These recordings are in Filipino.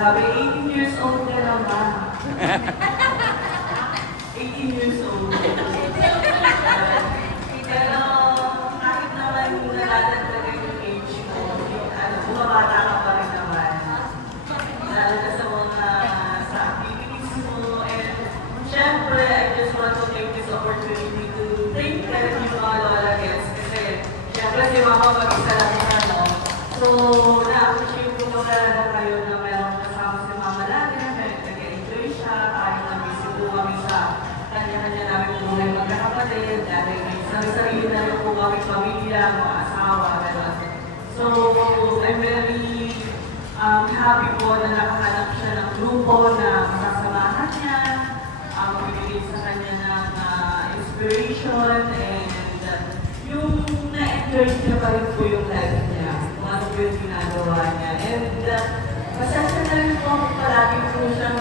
Sabi, 18 years old ka naman. 18 years old. Pero kahit naman naladagdagan yung age mo, bumabata ka pa rin naman. Lalo na sa mga sa activities mo. And syempre, I just want to take this opportunity to thank yung mga lola guests. Kasi syempre si mama mag-isa lang na, no? So, na-appreciate ko po talaga kayo na meron kasama si mama natin. Nag-enjoy siya. Kahit na-busy po kami sa kanya-kanya namin buhay magkakapatid. Dahil may sarili na rin po kami pamilya, mga asawa, gano'n. So, I'm very happy po na nakahanap siya ng grupo na kasamahan niya, magbibigay sa kanya ng inspiration, and yung na-enjoy niya pa rin po yung life niya, kung ano po yung ginagawa niya. And pasasya na rin po ako palagi po siyang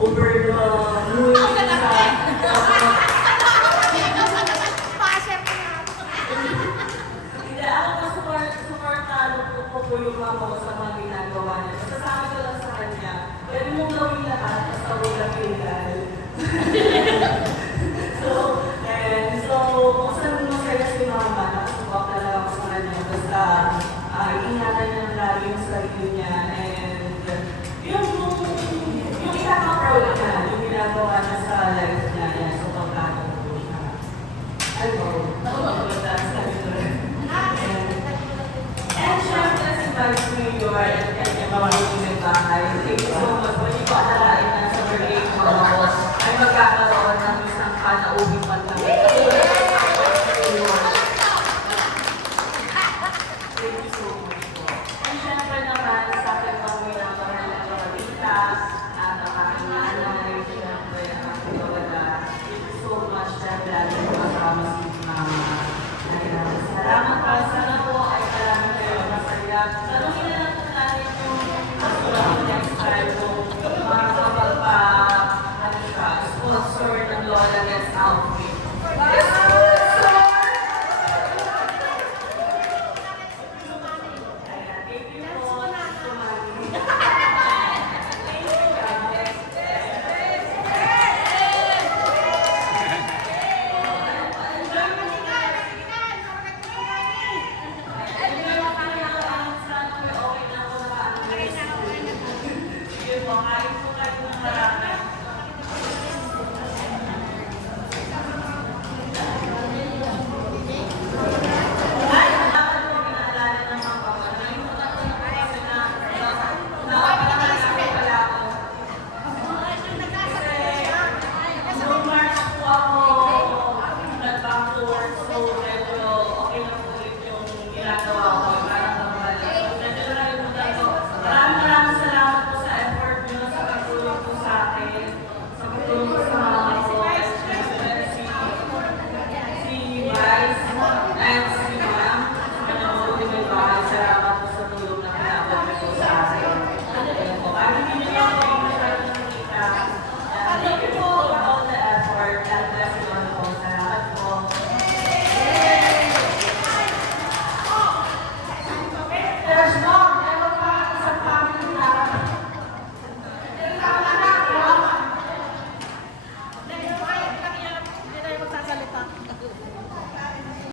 overload sa po yung mama ko sa mga ginagawa niya. Masasabi ko lang sa kanya, pwede mong gawin lahat, basta huwag lang kilal. So, kung saan masaya si mama, nakasubak talaga ako sa kanya. Basta, ingatan niya lagi yung sarili niya. And yung ikaka-proud niya, yung ginagawa niya sa life niya, yan, so pagkakaroon po siya. Ano? That's the and syempre si Vice Mayor at kanya mga bahay. Thank you so much. Hindi ko akalain na sa birthday ko ay magkakaroon ng isang panauwi man lang. Thank you so much po. And syempre naman sa akin kami ng pangalan ng Malita at ang aking nanay, syempre ang aking kawala. Thank you so much dahil lalo ko kasama si Mama. Salamat pa. Sana po ay marami kayo masaya. Tanungin na lang po natin yung next time kung sponsor ng Lola Let's Outfit. Thank you po. Sige po, kain po kayo ng marami.